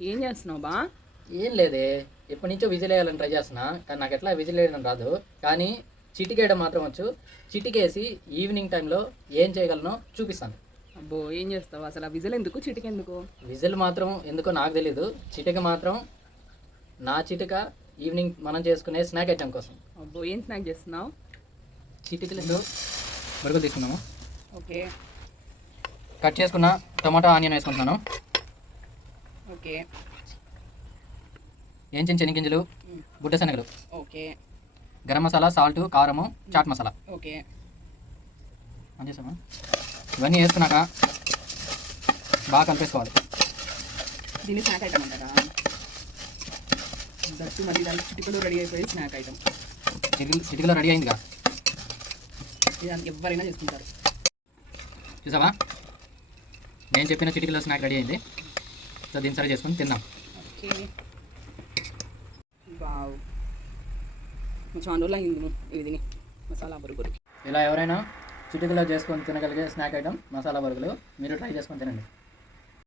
ఏం చేస్తున్నావు బా? ఏం లేదే. ఎప్పటి నుంచో విజిల్ వేయాలని ట్రై చేస్తున్నా. కానీ నాకు ఎట్లా విజిల్ వేయడం రాదు. కానీ చిటికేయడం మాత్రం వచ్చు. చిటికేసి ఈవినింగ్ టైంలో ఏం చేయగలనో చూపిస్తాను. అబ్బో ఏం చేస్తావు? అసలు ఆ విజల్ ఎందుకు? చిటికెందుకు? విజిల్ మాత్రం ఎందుకో నాకు తెలీదు. చిటిక మాత్రం నా చిటిక ఈవినింగ్ మనం చేసుకునే స్నాక్ ఐటెం కోసం. అబ్బో ఏం స్నాక్ చేస్తున్నావు? చిటికలు బరుగు తీసుకున్నాము ఓకే. కట్ చేసుకున్న టమాటో ఆనియన్ వేసుకుంటున్నాను. ఓకే. ఏంచిన శనగింజలు బుడ్డ శనగలు ఓకే. గరం మసాలా సాల్ట్ కారము చాట్ మసాలా. ఓకే. అని చేసామా? ఇవన్నీ వేసుకున్నాక బాగా కలిపేసుకోవాలి. దీన్ని స్నాక్ ఐటమ్ అంటారా? దట్టు మరి దాని చిటికలు రెడీ అయిపోయి స్నాక్ ఐటమ్ చిటికలు చిటికలో రెడీ అయిందిగా. ఇది ఎవరైనా చేసుకుంటారు. చూసావా? నేను చెప్పిన చిటికలో స్నాక్ రెడీ అయింది. సో దీన్ని సరి చేసుకొని తిందాం ఓకే. వావ్. చాలా రోజులు అయింది ఇవి తిని. మసాలా ఇలా ఎవరైనా చిటికలో చేసుకొని తినగలిగే స్నాక్ ఐటమ్ మసాలా బరుగులు మీరు ట్రై చేసుకొని తినండి.